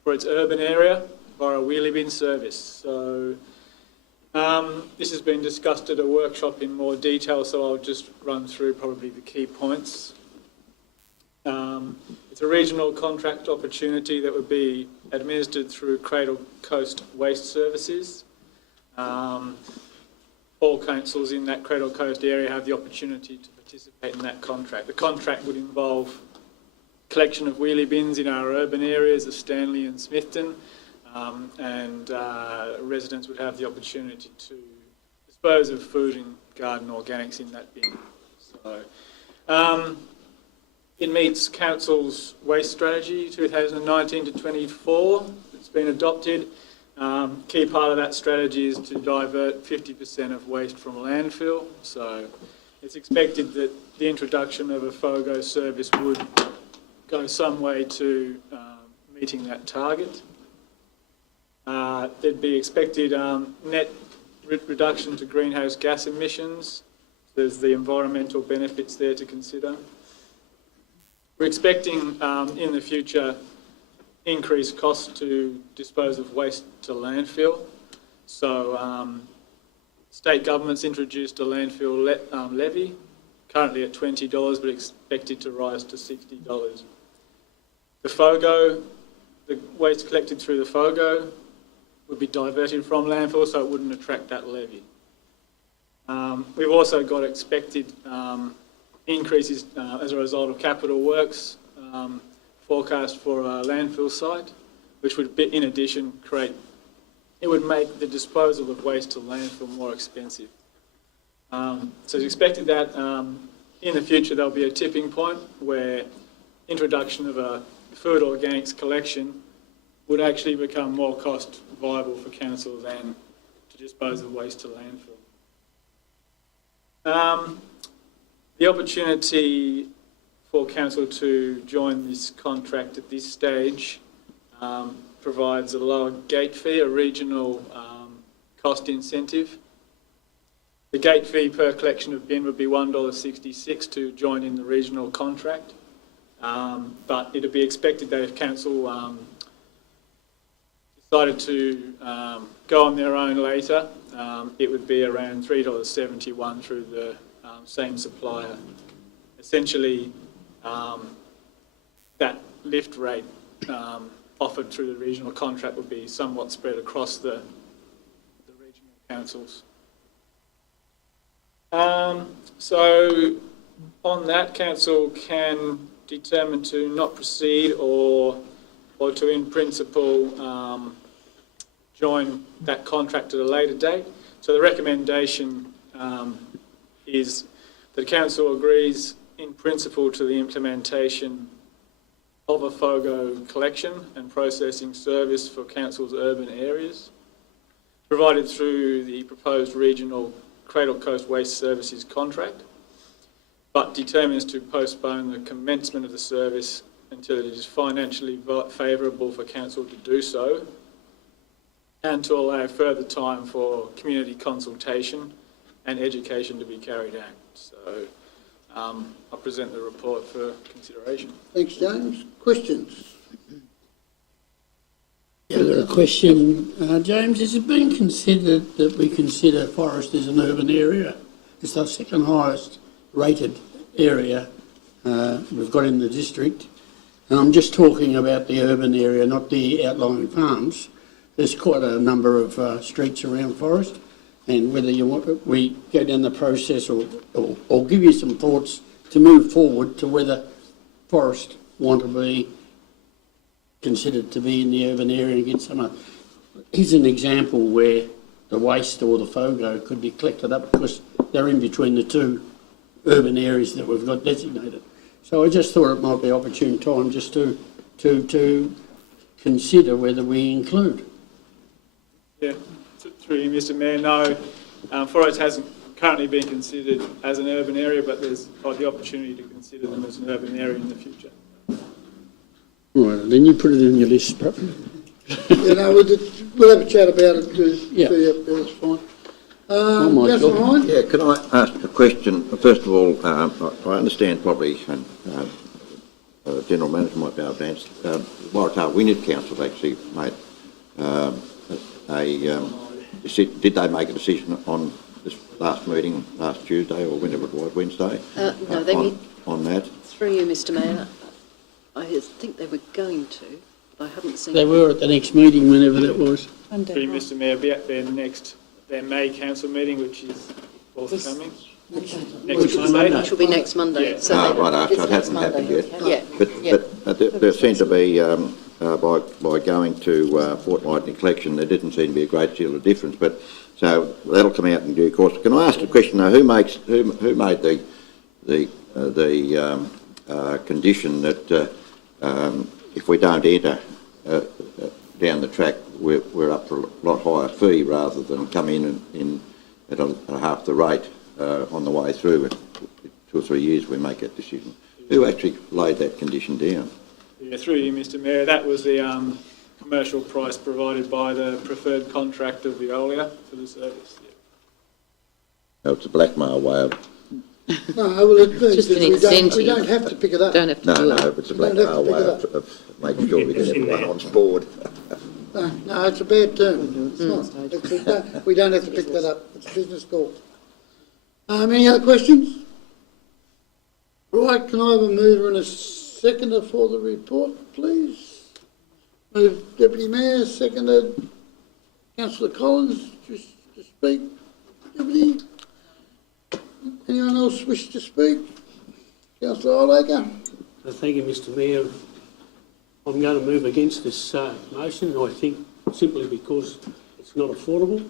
for its urban area via a wheelie bin service. So this has been discussed at a workshop in more detail, so I'll just run through probably the key points. It's a regional contract opportunity that would be administered through Cradle Coast Waste Services. All councils in that Cradle Coast area have the opportunity to participate in that contract. The contract would involve collection of wheelie bins in our urban areas of Stanley and Smithton, and residents would have the opportunity to dispose of food and garden organics in that bin. So, it meets Council's waste strategy 2019 to 24. It's been adopted. Key part of that strategy is to divert 50% of waste from landfill. So it's expected that the introduction of a FOGO service would go some way to meeting that target. There'd be expected net reduction to greenhouse gas emissions. There's the environmental benefits there to consider. We're expecting in the future increased costs to dispose of waste to landfill. So state government's introduced a landfill levy, currently at $20, but expected to rise to $60. The FOGO, the waste collected through the FOGO would be diverted from landfill, so it wouldn't attract that levy. We've also got expected increases as a result of capital works forecast for a landfill site, which would, in addition, it would make the disposal of waste to landfill more expensive. So it's expected that in the future there'll be a tipping point where introduction of a food organics collection would actually become more cost viable for council than to dispose of waste to landfill. The opportunity for council to join this contract at this stage provides a lower gate fee, a regional cost incentive. The gate fee per collection of bin would be $1.66 to join in the regional contract, but it would be expected that if council decided to go on their own later, it would be around $3.71 through the same supplier. Essentially, that lift rate offered through the regional contract would be somewhat spread across the regional councils. So on that, council can determine to not proceed or to, in principle, join that contract at a later date. So the recommendation is that council agrees in principle to the implementation of a FOGO collection and processing service for council's urban areas, provided through the proposed regional Cradle Coast Waste Services contract, but determines to postpone the commencement of the service until it is financially favourable for council to do so, and to allow further time for community consultation and education to be carried out. So I'll present the report for consideration. Thanks, James. Questions? Yeah, there are question, James. Has it been considered that we consider Forest as an urban area? It's the second highest rated area we've got in the district. And I'm just talking about the urban area, not the outlying farms. There's quite a number of streets around Forest, and whether you want, we go down the process or give you some thoughts to move forward to whether Forest want to be considered to be in the urban area and get some. Here's an example where the waste or the FOGO could be collected up because they're in between the two urban areas that we've got designated. So I just thought it might be opportune time just to consider whether we include. Yeah, through you, Mr Mayor, no, Forest hasn't currently been considered as an urban area, but there's the opportunity to consider them as an urban area in the future. Right, then you put it in your list, probably. We'll have a chat about it too. Yeah. So, yeah, that's fine. my Councillor God. Hine? Yeah, can I ask a question? First of all, I understand probably, and the General Manager might be able to answer, Waratah Wynyard Council actually made did they make a decision on this last meeting, last Tuesday or whenever it was, Wednesday? No, they meet on that? through you, Mr Mayor. I think they were going to, but I haven't seen. They were at the next meeting, whenever that was. Through you, Mr Mayor, be at their May council meeting, which is forthcoming. Next Monday. Which will be next Monday. Yeah. So Right, after it hasn't happened yet. Yeah. But there seemed to be, by going to fortnightly collection, there didn't seem to be a great deal of difference. But so that'll come out in due course. Can I ask a question though? Who made the condition that if we don't enter down the track, we're up for a lot higher fee rather than come in at half the rate on the way through? 2 or 3 years we make that decision. Who actually laid that condition down? Yeah, through you, Mr Mayor, that was the commercial price provided by the preferred contractor, Veolia, for the service. Yeah. So it's a blackmail way of... No, well, it means Just that an we incentive. don't have to pick it up. Don't have to do No, it. it's a We don't have to blackmail pick way it up. of making sure we get everyone on board. No, it's a bad term. It's not. We don't have to pick that up. It's a business call. Any other questions? Right, can I have a mover and a seconder for the report, please? Move Deputy Mayor, seconded Councillor Collins to speak. Deputy? Anyone else wish to speak? Councillor Oldacre? Thank you, Mr Mayor. I'm going to move against this motion, I think simply because it's not affordable.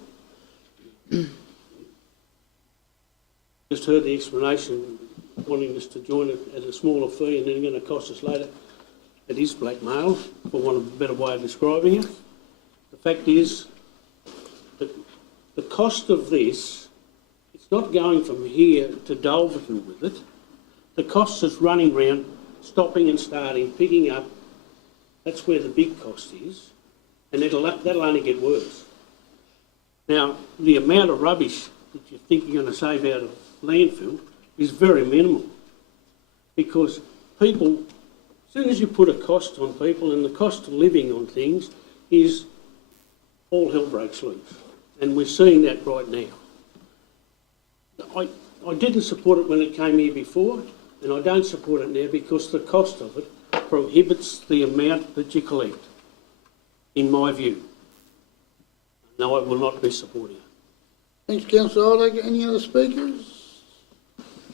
Just heard the explanation, wanting us to join it at a smaller fee and then going to cost us later. It is blackmail, for want of a better way of describing it. The fact is that the cost of this, it's not going from here to Dulverton with it. The cost is running round, stopping and starting, picking up. That's where the big cost is, and that'll only get worse. Now, the amount of rubbish that you think you're going to save out of landfill is very minimal, because people, as soon as you put a cost on people, and the cost of living on things is all hell breaks loose, and we're seeing that right now. I didn't support it when it came here before, and I don't support it now because the cost of it prohibits the amount that you collect, in my view. No, I will not be supporting it. Thanks, Councillor Oldacre. Any other speakers?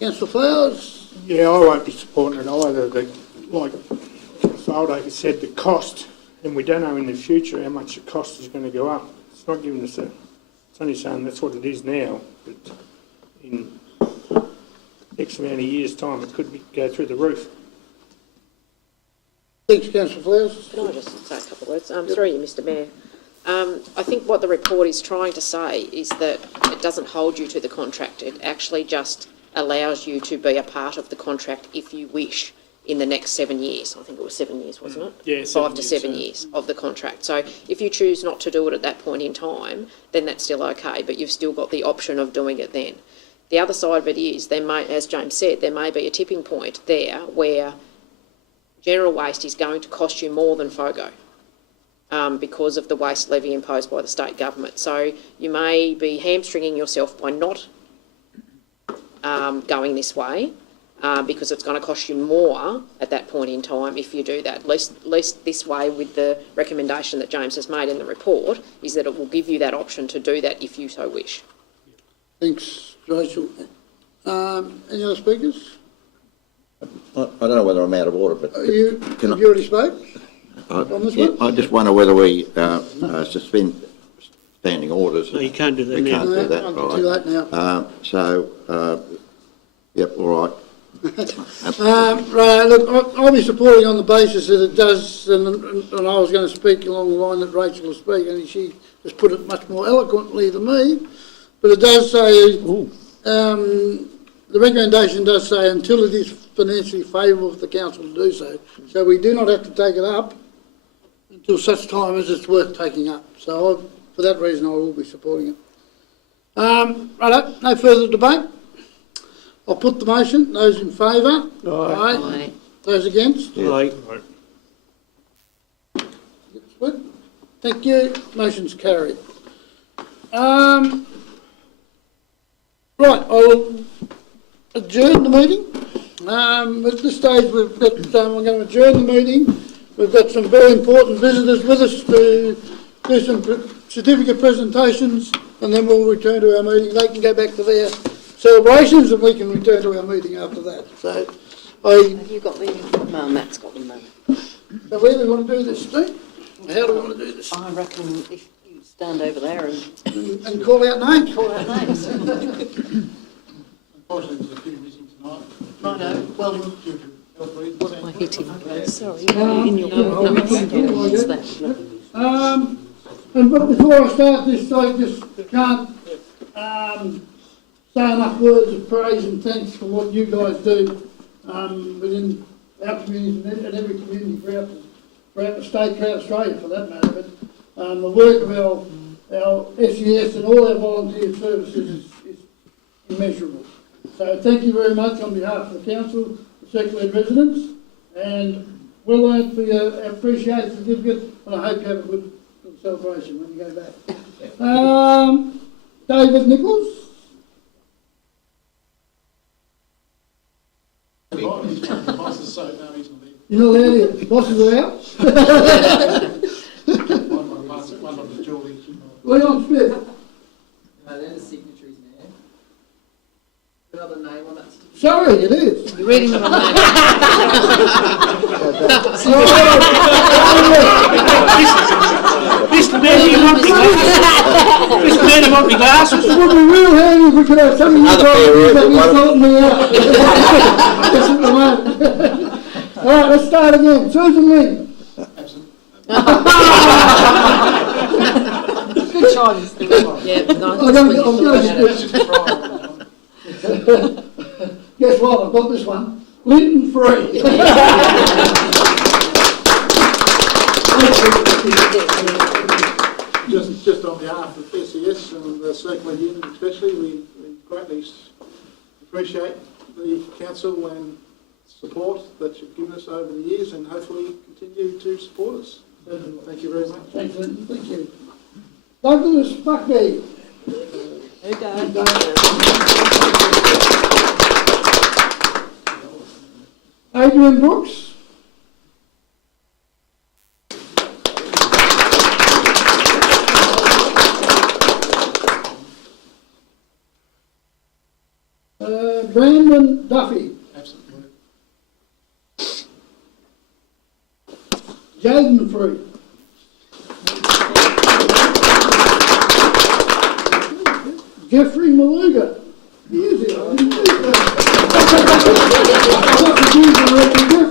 Councillor Flowers? Yeah, I won't be supporting it either. Like Councillor Oldacre said, the cost, and we don't know in the future how much the cost is going to go up. It's not giving us it's only saying that's what it is now, but in X amount of years' time it could go through the roof. Thanks, Councillor Flowers. Can I just say a couple of words? Through you, Mr Mayor. I think what the report is trying to say is that it doesn't hold you to the contract. It actually just allows you to be a part of the contract if you wish in the next 7 years. I think it was 7 years, wasn't it? Yeah, 5 to 7 years of the contract. So if you choose not to do it at that point in time, then that's still okay, but you've still got the option of doing it then. The other side of it is, there may, as James said, there may be a tipping point there where general waste is going to cost you more than FOGO. because of the waste levy imposed by the state government. So you may be hamstringing yourself by not going this way, because it's going to cost you more at that point in time if you do that. At least this way, with the recommendation that James has made in the report, is that it will give you that option to do that if you so wish. Thanks, Rachel. Any other speakers? I don't know whether I'm out of order, but Have you Can I- already spoke on this yeah, one? I just wonder whether we suspend standing orders. No, you can't do that We now. can't do that, No, right? too late now. Yep, all right. Right, look, I'll be supporting on the basis that it does, and I was going to speak along the line that Rachel was speaking, and she just put it much more eloquently than me, but it does say, the recommendation does say until it is financially favourable for the council to do so. So we do not have to take it up until such time as it's worth taking up. So for that reason, I will be supporting it. Righto, no further debate. I'll put the motion. Those in favour? Aye. Those against? Right. Good. Thank you. Motion's carried. Right, I'll adjourn the meeting. At this stage, we've got, we're going to adjourn the meeting. We've got some very important visitors with us to do some certificate presentations, and then we'll return to our meeting. They can go back to their celebrations, and we can return to our meeting after that. So, Have you got the... No, Matt's got them, so where do we want to do this, Steve? How do we want to do this? I reckon if you stand over there And call out names? call out names. Unfortunately, there's a few missing tonight. Righto, well, What am I hitting? Sorry, in your What's that? But before I start this, I just can't say enough words of praise and thanks for what you guys do within our community and every community throughout the state, throughout Australia for that matter. But the work of our SES and all our volunteer services is immeasurable. So thank you very much on behalf of the council, the Circular residents, and well earned for your appreciation certificate, and I hope you have a good celebration when you go back. David Nichols. You're not allowed here. Bosses are out. Leon Smith. No, they're the signatories now. Another name on that certificate. Sorry, it is. You're reading the wrong name. Mr. Mayor, you want me glasses? Mr. Mayor, you want me glasses? It would be real handy if we could have some of you guys that you're sorting me out. Just at the moment. All right, let's start again. Susan Lee. Good choice. Yeah, I'm going to guess what? I've got this one. Linton Free. Just on behalf of SES and the Circular Union especially, we greatly appreciate the council and support that you've given us over the years, and hopefully continue to support us. Thank you very much. Thanks, Linton. Thank you. Douglas Buckby. Adrian Brooks. Brandon Duffy. Absolutely. Jaden Free. Jeffrey Maluga. He is here. I didn't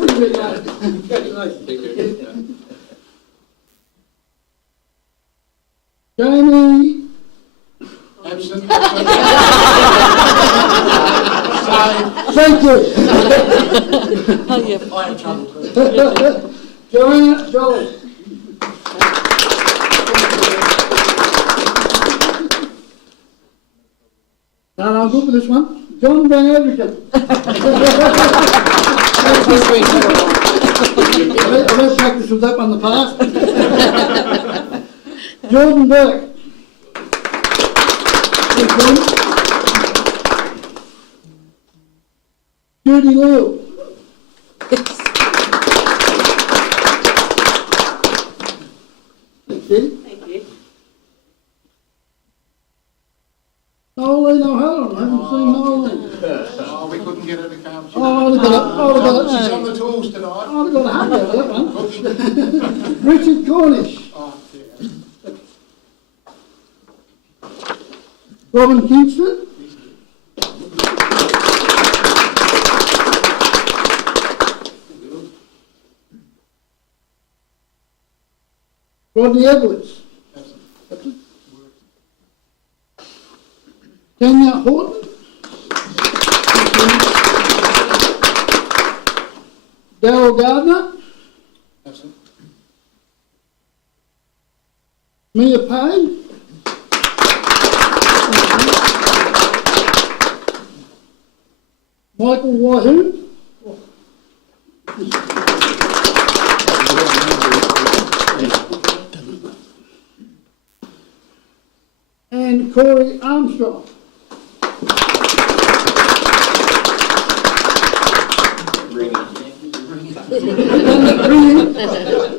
think that. Congratulations. Jamie. Absent. Thank you. I am troubled. Joanna Jolly. No, I'm good with this one. John Van Adrican. I've had practice with that one in the past. Jordan Burke. Judy Liu. Thank you. Thank you. Noeline O'Halloran, I haven't seen Noeline. Oh, we couldn't get her to come. Oh, I'd have got She's on the tools tonight. I'd have got a hug out of that one. Richard Cornish. Oh, dear. Robin Kingston. Rodney Edwards. Tanya Horton. Darryl Gardner. Mia Payne. Michael Wahoo. And Corey Armstrong.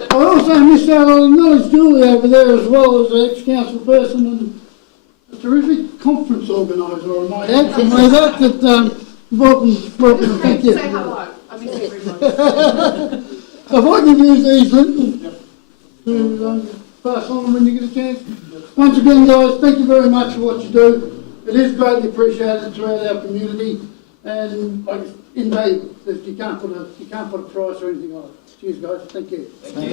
I also missed out on acknowledge Julie over there as well as an ex-council person and a terrific conference organiser, I might add, from way back that welcome, thank you. Say hello. I miss everybody. So if I can use these links to pass on when you get a chance. Once again, guys, thank you very much for what you do. It is greatly appreciated throughout our community, and like invaluable. You can't put a price or anything on it. Cheers, guys. Thank you. Thank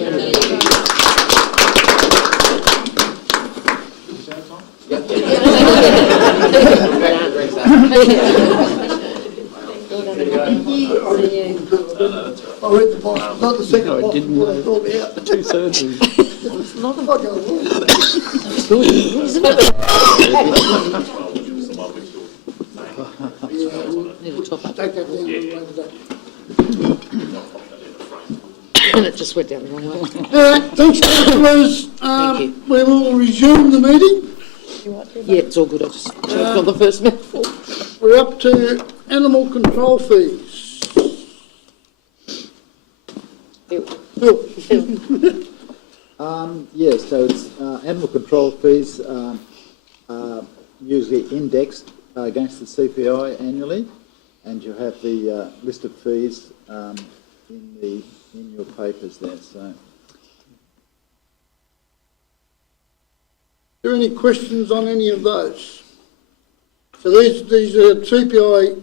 I read the box, not the second box, but I thought me out. 2/3. It's not a fucking Need a top up. Take that down later today. And it just went down the wrong way. All right, thanks, councillors. We will resume the meeting. Yeah, it's all good. I just choked on the first mouthful. We're up to animal control fees. Bill. Yes, so it's animal control fees are usually indexed against the CPI annually, and you have the list of fees in your papers there. So, Are there any questions on any of those? So these are CPI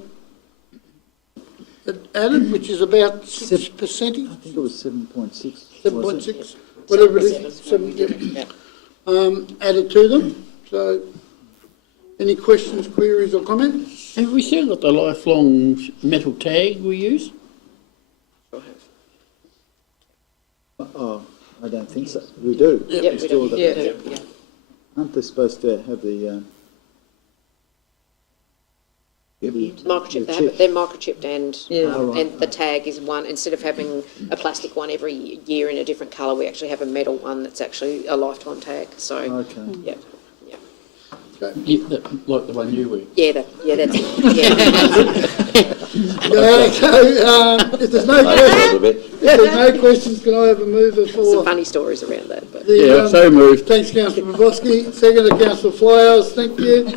added, which is about 6%. I think it was 7.6. 7.6, whatever it is, 7, yeah. Added to them. So, any questions, queries or comments? Have we still got the lifelong metal tag we use? Oh, I don't think so. We do. Yep, We still got that. Yeah. Aren't they supposed to have the Microchip, they have chip? it, they're microchipped and, Oh, right. and the tag is one, instead of having a plastic one every year in a different colour, we actually have a metal one that's actually a lifetime tag, so, Okay. yeah. Like the one you wear? Yeah, that's it, yeah. So, if there's no questions, can I have a mover Some for funny stories around that, but. the... So moved. Thanks, councillor Babowski. Second to councillor Flowers. Thank you.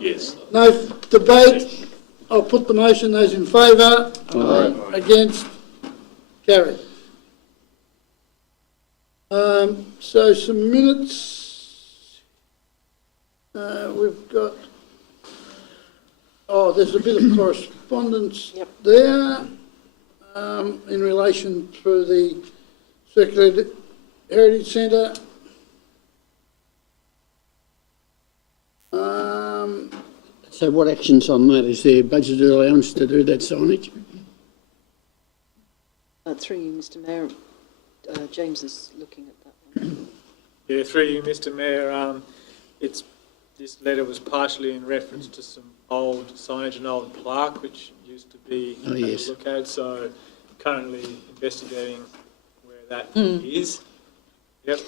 Yes. No debate. I'll put the motion. Those in favour? Aye. Against? Carried. So some minutes. We've got... Oh, there's a bit of correspondence there in relation to the Circular Heritage Centre. So what actions on that? Is there budget allowance to do that signage? Through you, Mr Mayor, James is looking at that one. Yeah, through you, Mr Mayor, this letter was partially in reference to some old signage and old plaque, which used to be Oh, yes. a look at, so currently investigating where that is. Yep.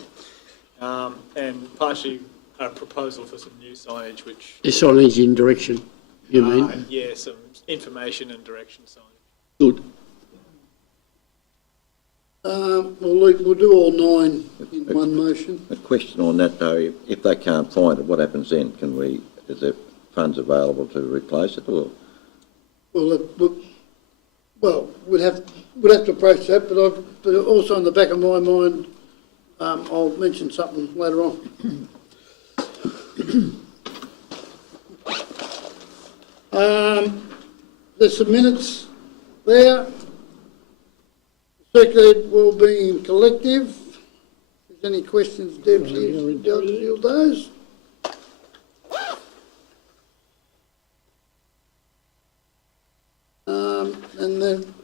and partially a proposal for some new signage, which, The signage in direction, you mean? yeah, some information and direction signage. Good. We'll do all 9 in one motion. A question on that though, if they can't find it, what happens then? Is there funds available to replace it or? We'd have to approach that, but also in the back of my mind, I'll mention something later on. There's some minutes there. Circulated will be in collective. If there's any questions, Deb's here to deal with those. And then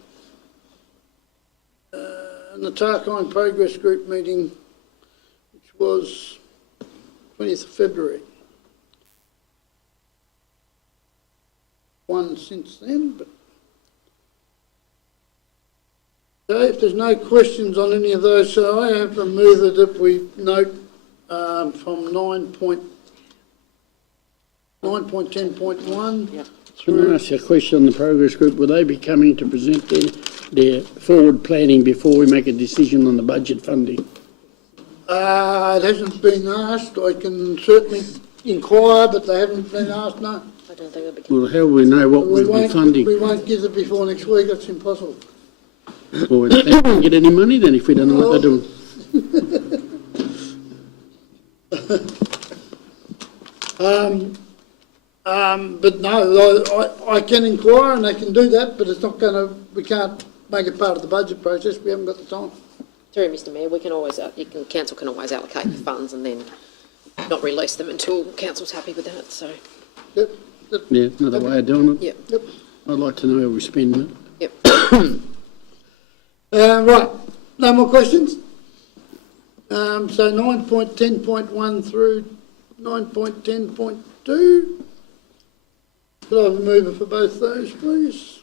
the Tarkine Progress Group meeting, which was 20th of February. One since then, but okay, if there's no questions on any of those, so I have a mover that we note from 9.10.1. Yep. Can I ask a question on the progress group? Will they be coming to present their forward planning before we make a decision on the budget funding? It hasn't been asked. I can certainly inquire, but they haven't been asked, no. I don't think it'll be. Well, how will we know what we'll be funding? We won't give it before next week. That's impossible. Well, they don't get any money then if we don't know what they're doing. But no, I can inquire and they can do that, but it's not going to, we can't make it part of the budget process. We haven't got the time. Through Mr Mayor, we can always, council can always allocate the funds and then not release them until council's happy with that, so. Yep. Yeah, another way of doing it. Yep. Yep. I'd like to know how we spend it. Yep. Right, no more questions? So 9.10.1 through 9.10.2. Could I have a mover for both those, please?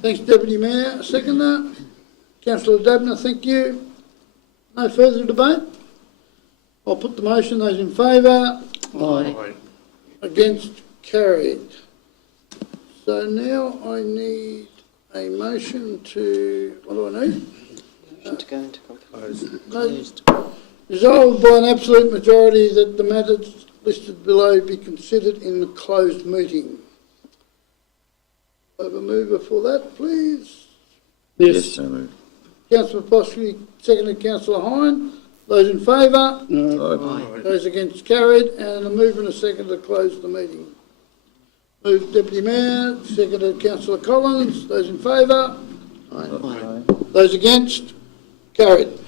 Thanks, Deputy Mayor. Seconder. Councillor Dabner, thank you. No further debate? I'll put the motion. Those in favour? Aye. Against? Carried. So now I need a motion to, what do I need? Motion to go into Closed. Resolved by an absolute majority that the matters listed below be considered in the closed meeting. Have a mover for that, please. Yes. So moved. Councillor Posley, seconded Councillor Hine. Those in favour? Aye. Those against? Carried. And a mover and a second to close the meeting. Moved Deputy Mayor, seconded Councillor Collins. Those in favour? Aye. Those against? Carried.